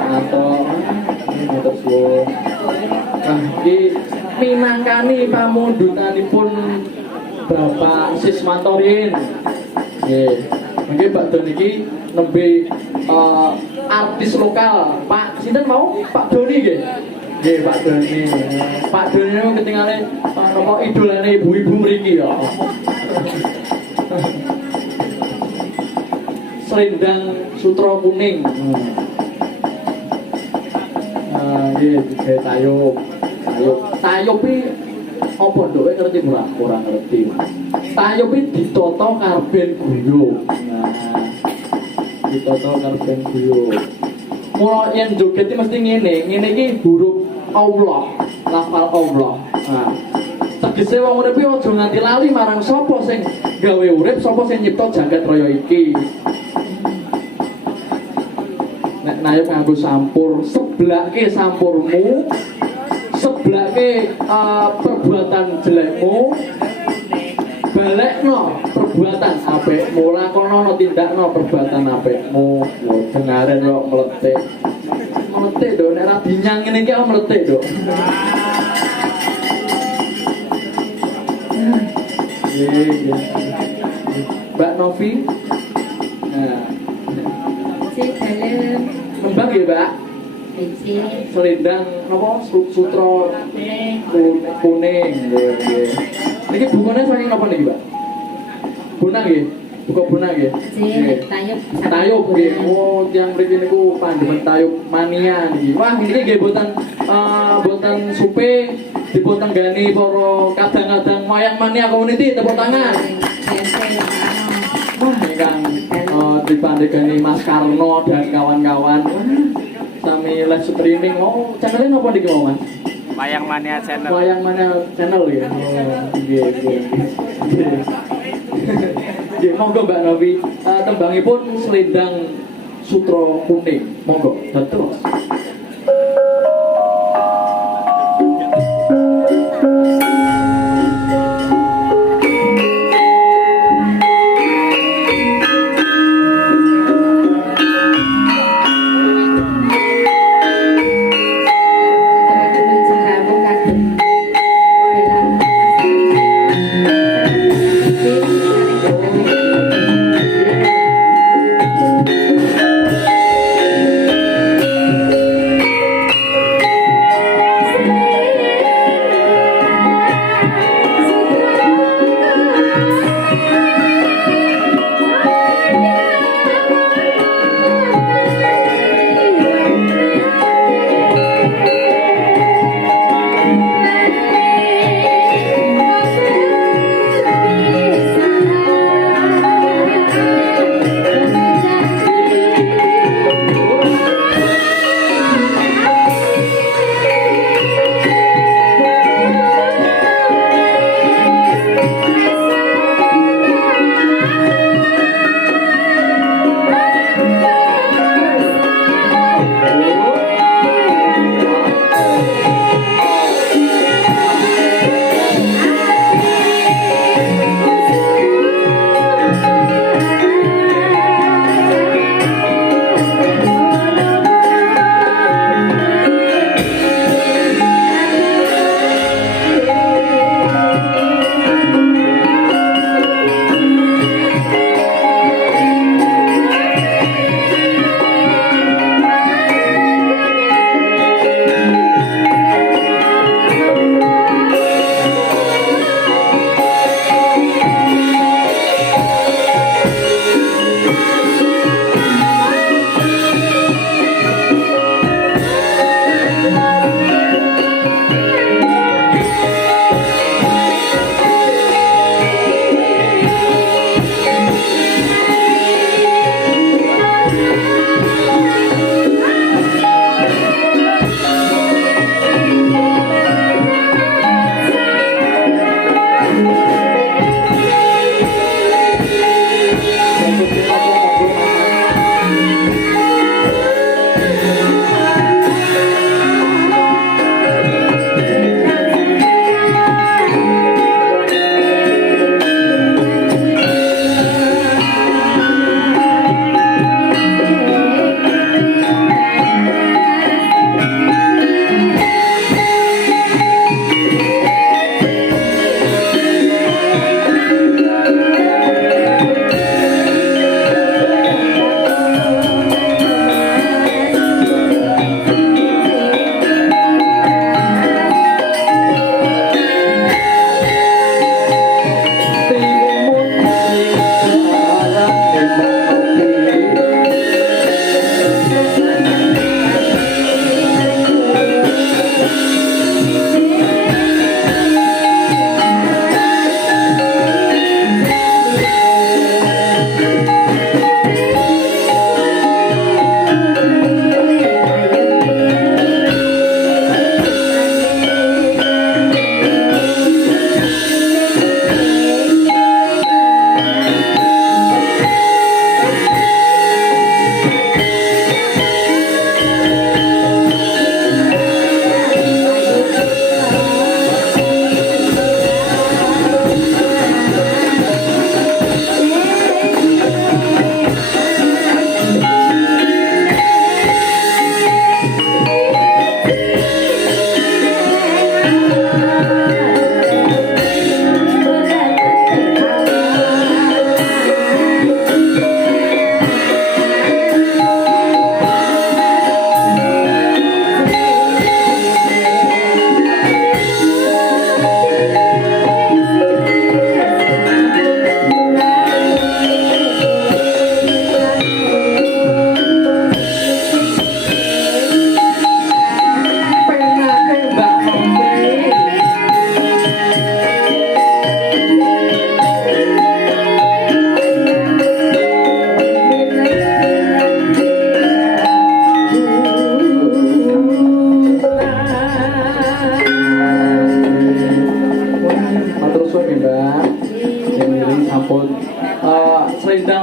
atau matur suwun. Nah, iki minangkani pamundutanipun Bapak Sismantorin. Nggih. Nggih Pak Don iki nembe artis lokal. Pak sinten mau? Pak Doni nggih. Nggih Pak Doni. Pak Doni niku ketingale napa idolane ibu-ibu mriki ya. Selendang sutra kuning. Nggih, tayub. Tayub iki apa ndoke ngerti ora ngerti. Tayub iki ditata karben guyu. Nah, ditata karben guyu. Mula yen joget iki mesti ngene iki huruf Allah, lafal Allah. Nah, tegese wong urip iki aja nganti lali marang sapa sing gawe urip, sapa sing nyipta jagat raya iki. Nek nayuk nganggo sampur, seblake sampurmu, seblake perbuatan jelekmu, balekno perbuatan apikmu, lakonono tindakno perbuatan apikmu. Lho dengaren kok meletik. Meletik do nek ra dinyang ngene iki meletik do. Mbak Novi. Nah. Si dalem Nembang ya, Mbak? biji Selendang napa sutra kuning. Nggih. Niki bukane saking napa niki, Mbak? Bonang nggih. Buka bonang nggih. si tayub Tayub nggih. Oh, tiyang mriki niku pandemen tayub mania niki. Wah, niki nggih boten supe dipuntenggani para kadang-kadang wayang mania community, tepuk tangan. Wah, ingkang dipandegani Mas Karno dan kawan-kawan. Sami live streaming. Oh, channelnya apa niki, Mas? Wayang Mania Channel. Wayang Mania Channel ya. Oh, nggih, nggih. Nggih, monggo Mbak Novi, tembangipun Selendang Sutra Kuning. Monggo, terus.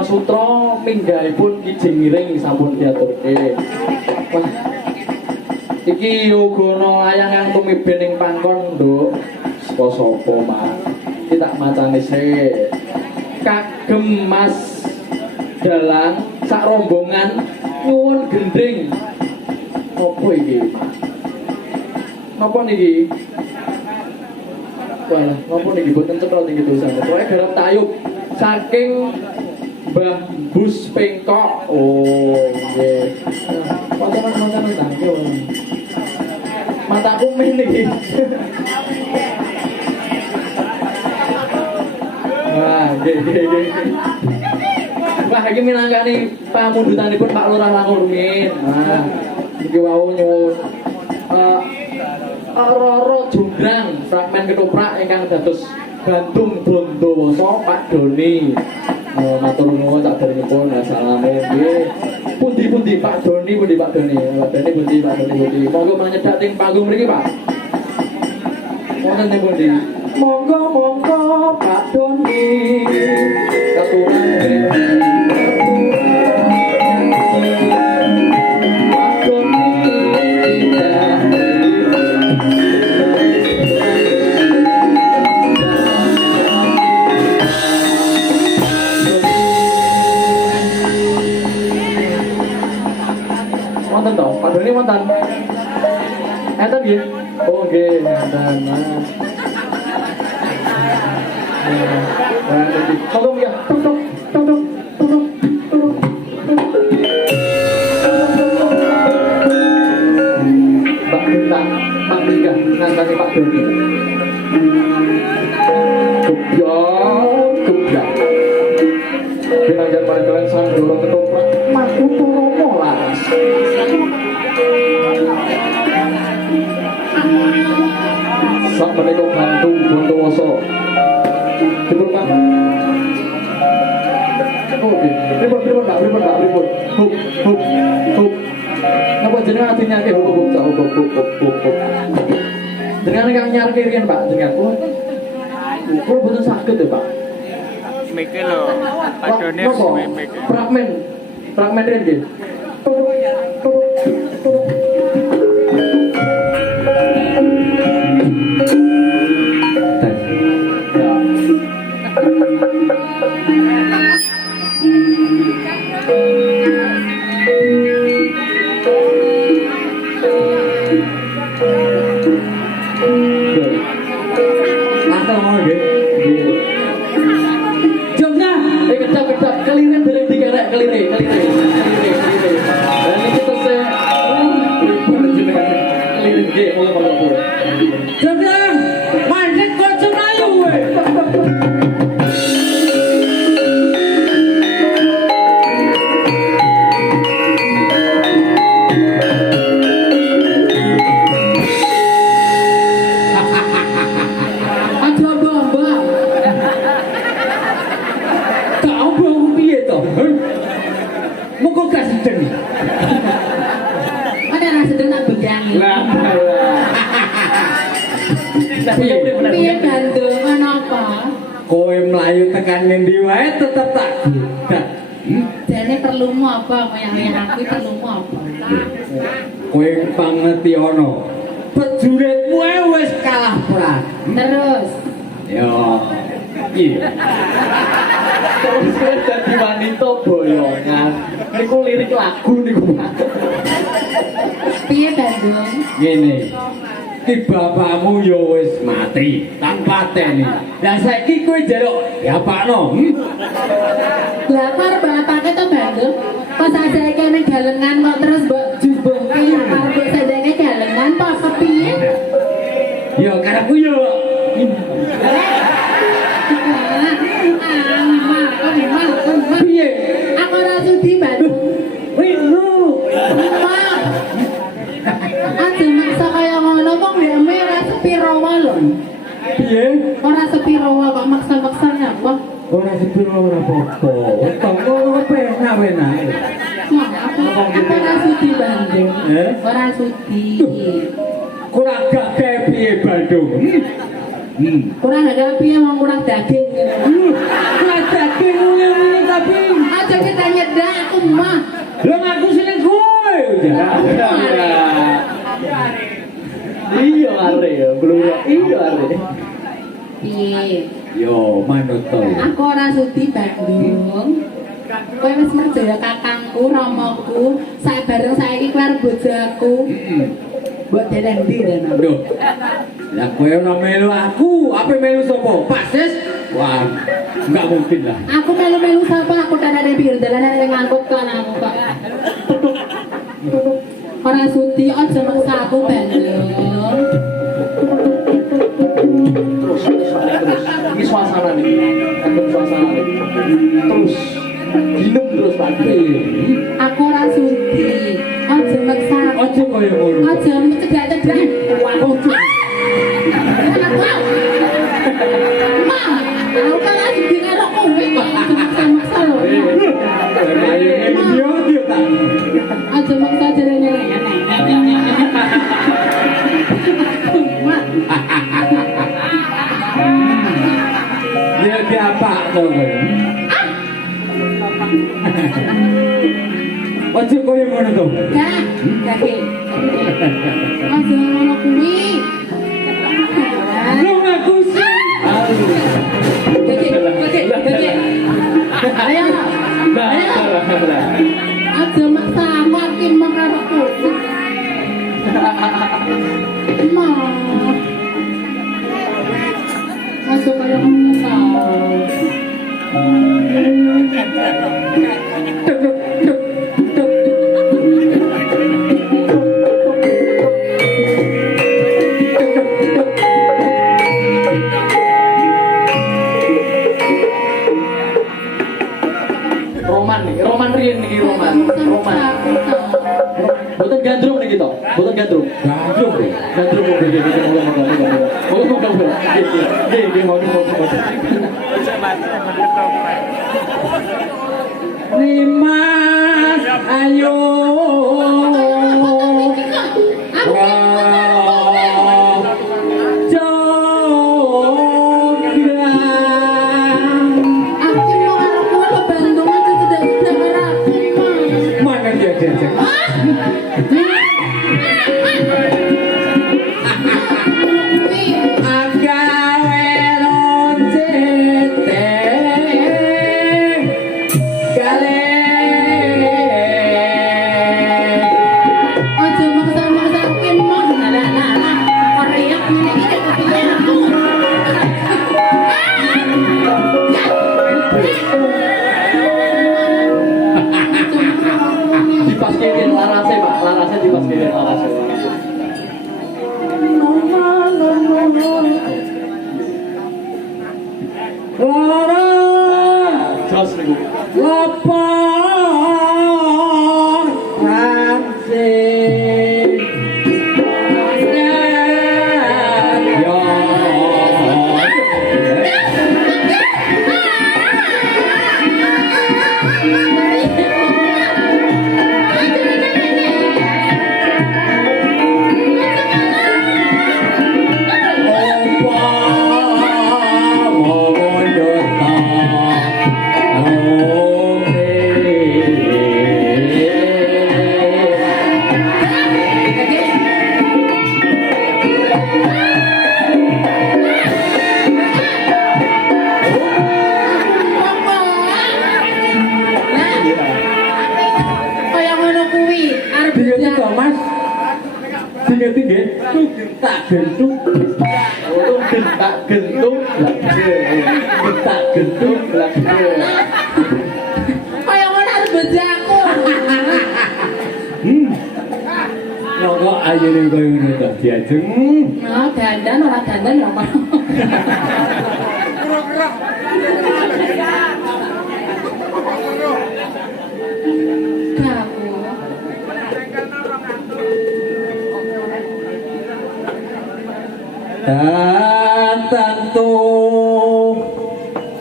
sutra minggahipun Ki Jingring sampun diaturke. Wah. Iki yogono layang yang tumiben ing pangkon, Nduk. Sapa Mas? Iki tak macane sik. Kagem Mas Dalang sak rombongan nyuwun gending. Apa iki? Napa niki? Wah, napa niki boten cetha niki tulisan. Pokoke garap tayub saking Mbah Bus Pengkok. Oh, nggih. Macan-macan tangke. Mataku men iki. Wah, nggih. Wah, iki minangkani pamundutanipun Pak Lurah Langurmin. Nah, iki wau nyuwun Roro Jonggrang fragmen ketoprak ingkang dados Gantung Bondowoso Pak Doni. Matur nuwun sakderengipun assalamu nggih. Pundi-pundi Pak Doni, pundi Pak Doni. Pak Doni pundi Pak Doni pundi. Monggo menyedhak teng panggung mriki, Pak. Wonten teng pundi? Monggo Pak Doni. Katuran wonten to, Pak Doni wonten. Enten nggih. Oh nggih, enten. Monggo ya. Tuk. Pak Minta, Pak Mika, ngantani Pak Doni. Kebyar. Pinanjar panjenengan sang dorong ketoprak, matu romo laras. Sak menika Gantung Bondowoso. Dipun Pak. Oke, pripun Pak, pripun. Hup. Napa jenengan ati nyake hup. Jenengan kang nyarke riyen Pak, jenengan. Kula boten saged ya Pak. Mikir lho, Pak Doni mikir. Fragmen riyen nggih. Kelirin dereng dikerek kelirin. Dan iki tesih kelirin nggih mulai. Jodang, mandek kok cenayu kowe. Aja mbak. Kau bau piye to? Muga gak sedeng. Ada rasa sedeng tak bedangi. Lah. Piye Bandung menapa? Kowe mlayu tekan ngendi wae tetep tak gudak. Jane perlumu apa? Moyang-moyang aku perlumu apa? Kowe pangertiana. Prajuritmu ae wis kalah perang. Terus Yo. Iya. Terus kowe dadi wanita boyongan. Niku lirik lagu niku. piye Bandung? Ngene. Ki bapakmu ya wis mati, tak pateni. Lah saiki kowe njaluk diapakno? Lah karo bapake to Bandung. Pas sajake ning galengan kok terus mbok jubungke karo sajake galengan apa kepiye? Ya karepku yo. Piye? Aku ora sudi Bandung. Winu. Aja maksa kaya ngono kok mbekmu ora sepiro wae lho. Piye? Ora sepiro wae kok maksa-maksa nyapa? Ora sepiro ora apa-apa. Tonggo penak wenak. Aku ora sudi Bandung. Eh? Ora sudi. Kurang gagah piye Bandung? Kurang ada piye wong kurang daging. Kurang daging ngene ta tapi Aja kita nyedak aku mah. lo ngaku selingkuh. Iya are ya, belum iya are. Piye? Yo manut to. Aku ora sudi Bandung. Kowe wis merjaya kakangku, ramaku, sak bareng saiki kowe arep bojoku. Mbok deleng ndi rene? Aduh. Lah kowe ora melu aku, apa melu sapa? Pak Sis? Wah, enggak mungkin lah. Aku melu-melu sapa aku tanane pinggir dalan ning ngangkut kan aku kok. Ora sudi aja maksa aku Bandung. Terus. Ini suasana nih. Anggap suasana nih. Terus minum terus Pak. Aku ora sudi. Aja maksa aku. Ojo koyo ngono. Aja cedhak-cedhak. Ojo. Ma, aku kan lagi di karo kowe kok maksa lho. Ayo dia tak. Aja maksa jarene. Dia apa to kowe? Ojo koyo ngono to. Gak, gak. Aja ngono kuwi. Lu ngaku sih. Bagi. Ayo. Aja maksa aku akin makaro kowe. Ma. Aja kaya ngono ta. Roman riyen niki Roman. Boten gandrung niki to. Boten gandrung. Gandrung. Gandrung nggih moga-moga. Nggih moga-moga. Nimas ayo. Tak gentung lagi kaya ngono arep bojaku. Nongko ayune koyo ngono to diajeng. Nah, dandan ora dandan ya apa. Tentu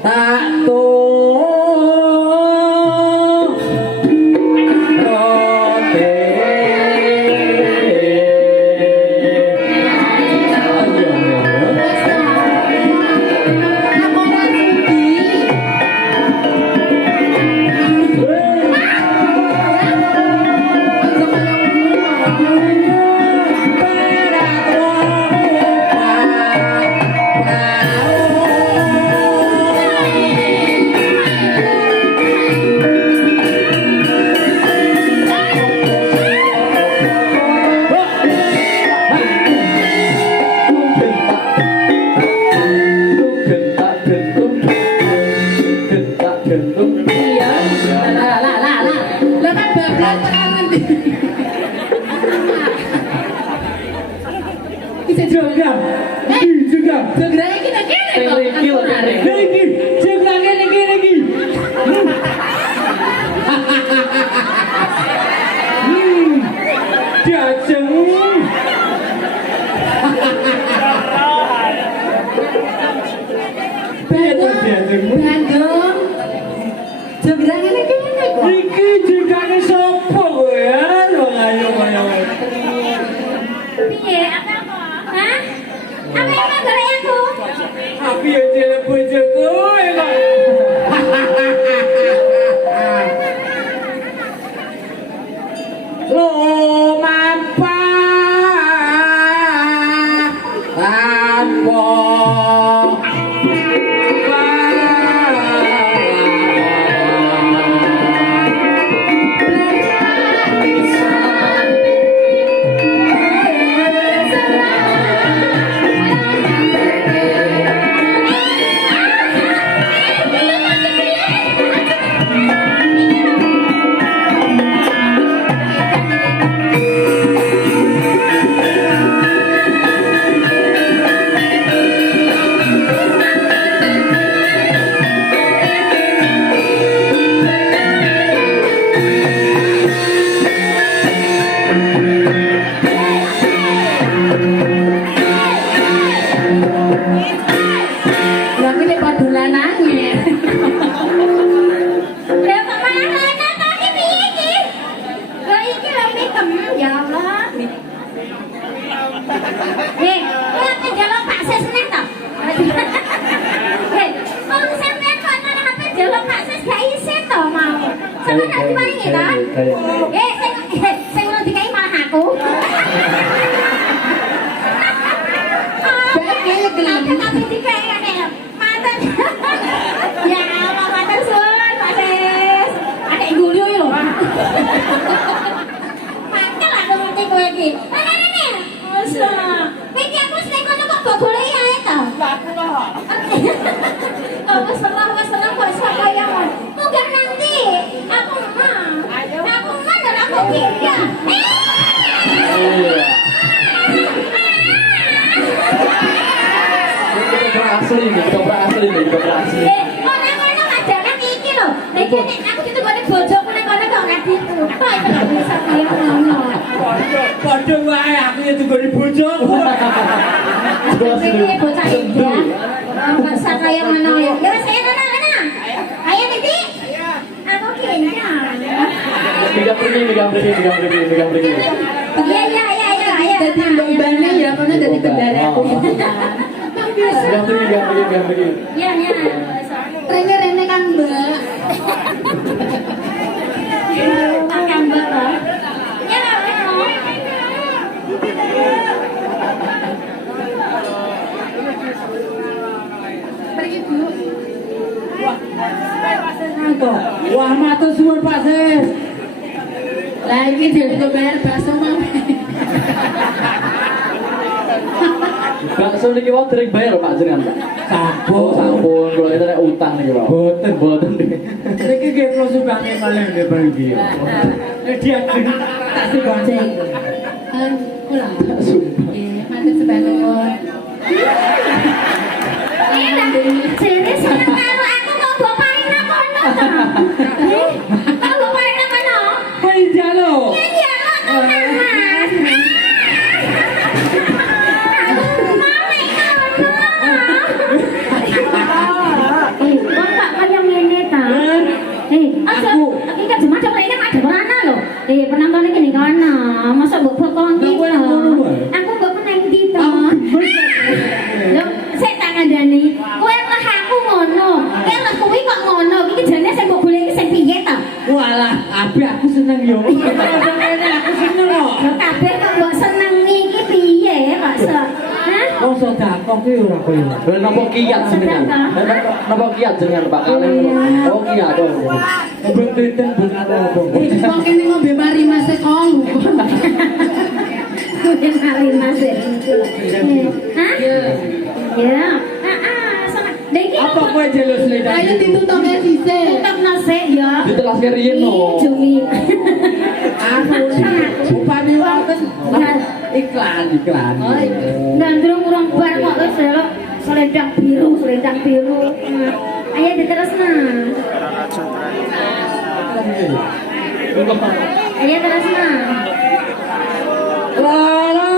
tak Bisa Jogram. Jogram. Jogram iki nek kene kok. Iki lho, Iki, jogram iki. Jajeng. Bandung. Jogram ini kene kok. Iki jegane sapa kowe ya? Wong ayo. Piye? Apa? Hah? Apa yang mau golek aku? Abi yo jele bojoku kok. Lo mampa tanpa Lah kuwi padha lanange. Ya kok malah ana ta iki piye iki? Lah iki lho mikem ya Allah. Kowe apa jaluk Pak Sis nek to? Wong sampean kok ana HP jaluk Pak Sis gak isin to mau. Sampe tak diparingi ta? Sing ngono dikai malah aku. Kaya gelem. Tapi dikai ngene. Mantan. Ya Allah, mantan suwun Pak Sis. Adek guyu lho. Mangkel aku ngerti kowe iki. Rene. Oso. Iki aku sing kono kok mbok goleki ae to. Lah aku lho. Oh, wis seneng kok sapa ya mon. Munggah nanti. Aku dan aku pindah. Kita berhasil ini. Kono ngajaran iki lho. Lah iki nek aku ditugone bojoku nek kono kok ngadiku. Kok iso gak bisa kaya ngono. Padha wae aku ya tunggone bojoku. Iki bocah indah. Kok bisa kaya ngono ya. Ya wis ayo nana. Ayo Titi. Aku kenyang. Megang pergi. Iya. Dadi lombane ya kono dadi kendaraku. Megang pergi. Iya. Rene kan Mbak. Makan Mbak. Ya, Pergi Bu. Wah, matur suwun Pak Sis. Lah iki dhewe bayar bakso mau. Bakso niki wae dereng bayar Pak jenengan, Pak. Sampun. Kula itu nek utang niki, Pak. Boten. Niki nggih kula sumbangi malih nggih pergi. Nek dia tak sumbangi. Pulang. Matur sebangun. jadi seneng karo aku kok mbok paring kono to. Kok mbok paring kono? Kowe njaluk. Iya, Mas. Wong tak kaya ngene ta. Aja iki kan cuma coba ini ada mana lho. Penonton iki ning kono. Masa mbok bokong iki to. Aku mbok nang ndi to. Lho, sik tak ngandani. Kowe lah aku ngono. Kowe lah kuwi kok ngono. Iki jane sing mbok goleki sing piye to? Walah, abi aku seneng yo. Aku seneng kok. Kabeh kok mbok seneng iki piye kok so? Hah? Wong sedekah ki ora koyo. Lha napa kiat jenengan? Napa kiat jenengan Pak Kalih? Oh kiat to. Benten ben apa. Wong kene ngombe mari Mas Kong. Kuwi mari Mas. Hah? Ya. Sama. Dek Apa kowe jelas nek Ayo ditutoknya dhisik. Tutup nase ya. Ditelaskan riyen no. Jumi. Upami wonten iklan. Oh, iya. Gandrung urang bar kok wis delok selendang biru. Ayo diterusna. Ayo terusna. Lala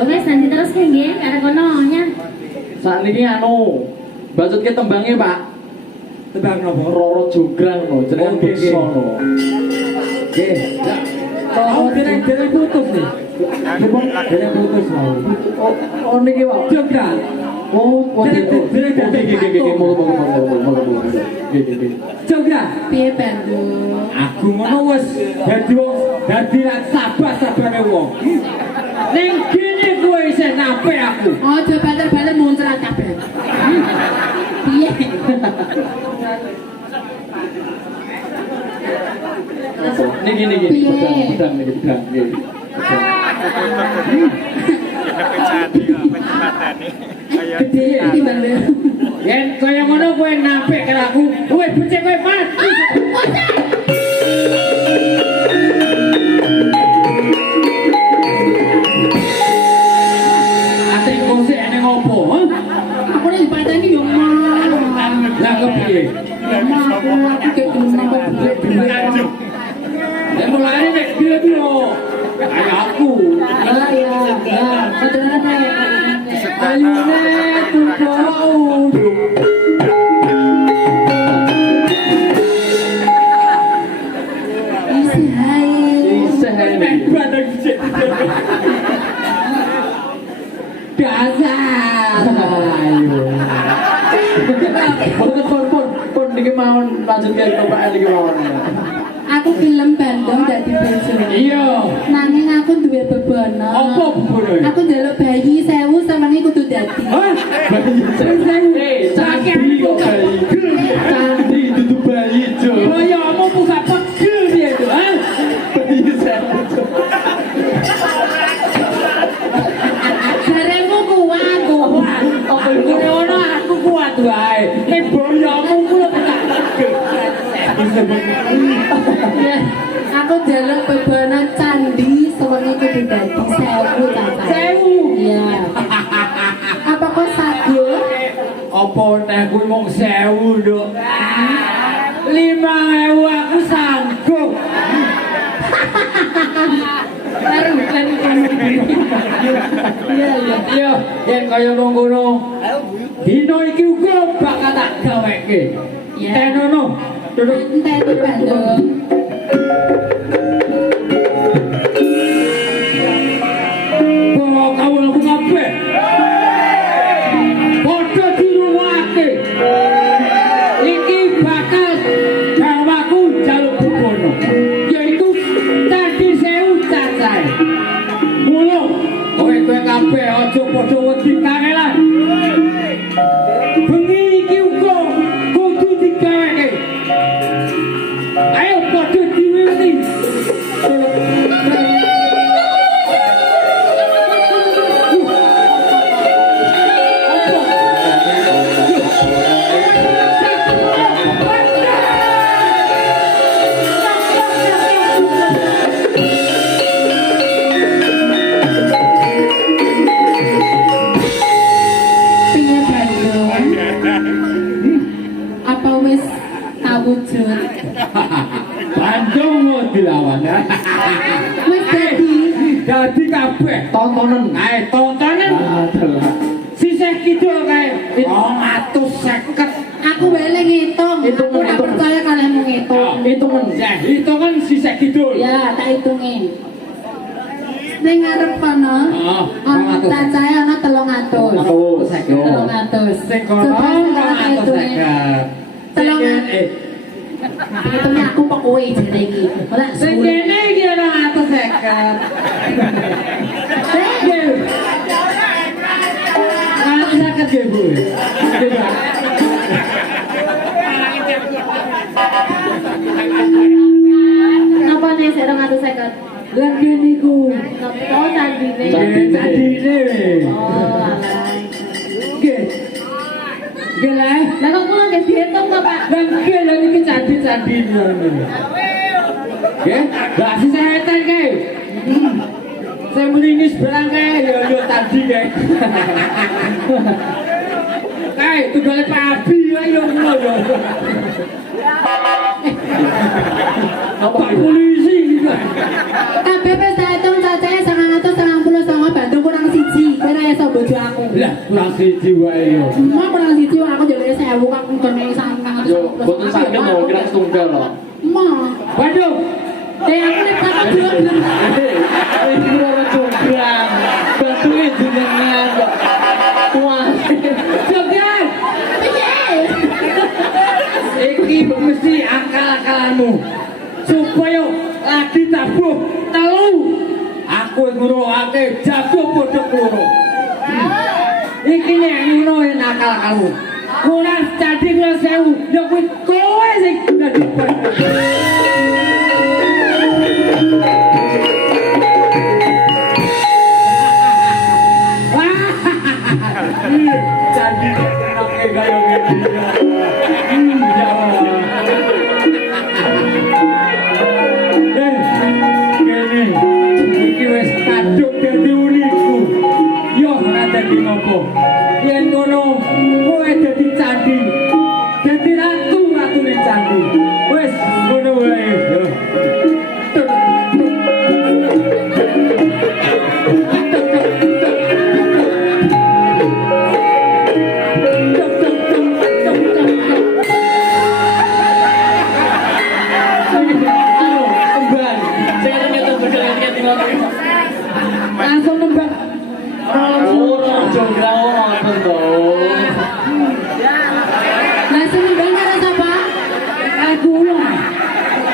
Wes nanti terus nggih karo kono nya. Sakniki anu, bacutke tembangnya, Pak. tebak nopo? Roro Jograng no, jenengan Oke, beksa no. Nggih. Oh, dereng putus nih. Dereng putus mau. Oh niki, Pak. Jogja. Oh, Jogja. Piye Bandung? Aku ngono wis dadi ra sabar-sabare wong. Ning kene kowe isih nape aku. Aja banter-banter muncrat kabeh. Piye? Niki pedang niki pedang nggih. Gede iki Bandung. Yen kaya ngono kowe nape karo aku, kowe becik kowe mati. Ate kose ene ngopo, ha? Aku nek dipateni yo mah. Lah kepiye? Aku kayak gimana kok Lanjut. Nek mulane nek dia ayo aku. Ah ya, ya. Betul-betul. Ayune tuku Isi hai. hebat aku cek. Dasar. Ayo. Pun niki mawon lanjutke toprak niki mawon. Aku gelem Bandung dadi bojo. Iya. Nanging aku duwe bebono. Apa bebono? Aku njaluk bayi 1000 sampeyan kudu dadi. Hah? Candi kok bayi. Candi dudu bayi, Jo. Kaya kamu buka pegel dia itu, ha? Bayi sewu. Jaremu kuat kok. Apa iku ngono aku kuat wae. Nek boyomu kuwi buka pegel. Ya, aku njaluk bebono candi sewengi kudu dadi 1000 kakak. 1000. Iya. Apa kok saged? Apa nek kuwi mung 1000, Nduk? 5.000 aku sanggup. Lalu Iya, iya. Iya, yen kaya ngono. Dino iki uga bakal tak gaweke. Iya. Tenono. Duduk. Enteni Bandung. Bawa kawulku kabeh. Padha dirungokake. Iki bakal dawaku jaluk bebono. Yaitu Candi Sewu cacahe. Mula kowe kabeh aja padha wedi kangelan. Bengi iki uga kudu digaweke. Ayo padha diwiwiti. wis kawujud. Bandung mau dilawan. Wis Dadi kabeh Tontonan. kae tontonan Adalah. sisih kidul kae 250. aku wele ngitung. Aku ora percaya kalihmu ngitung. Hitungan. Ya, hitungan sisih kidul. Ya, tak hitungin. Ning ngarep kono. Oh, Ana cacahe ana 300. 300. Sing kono 250. Hitungnya aku kok kowe jare iki. Ora Sing kene iki 250. Sakit ya Bu? Napa nih 250? Lan kene ku. Napa candine? Candine. Oh, alah. Nggih. Nggih lah. Lah kok kula nggih diitung kok, Pak? Lan nggih lan iki candi-candi ngono. Nggih, lah sesetan kae. Saya meringis barang kae yo tadi kae. Kae tunggale papi ayo ngono yo. Apa polisi iki? kabeh wis tak hitung cacahe 999 Bandung kurang siji. Kowe ora iso bojo aku. Lah kurang siji wae yo. Mau kurang siji aku jare 1000 aku kene 999. Yo, boten sakit mau kira setunggal loh. Mau. Waduh, Aku nek tak belum. Ini orang congkrang. Bantuin jenengan kok. Wah. Jogan. Piye? Iki mesti akal-akalanmu supaya lagi tabuh telu aku nguruhake jago padha loro. Iki nek ngono yen akal-akalmu kurang candi kula 1000 ya kuwi kowe sing dadi candi nake kaya ngene. Iki wis kadung dadi uniku. Yo ora dadi ngopo. Yen ngono kowe dadi candi. Dadi ratu-ratune candi. Wis ngono wae. Yo. Langsung nembak. Orang congkrang ngoten to. Langsung nembang karo sapa? Aku lah.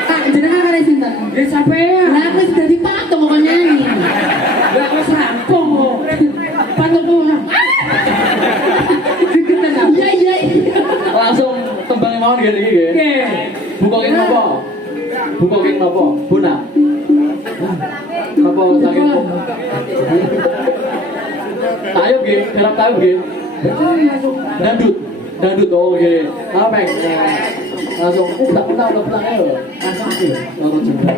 Kak jenengan karo sinten? Ya sampean. Lah aku wis dadi patung kok nyanyi. Lah aku rampung kok. Patung ora. Diketan apa? Iya iya. Langsung tembang mawon ngene iki nggih. Oke. Bukokin napa? Bukokin napa? Buna. Napa sakit? Tayo nggih, garap tayo nggih. Dandut. Dandut oh nggih. Apa yang langsung udah ayo. Langsung nggih. Loro jenggot.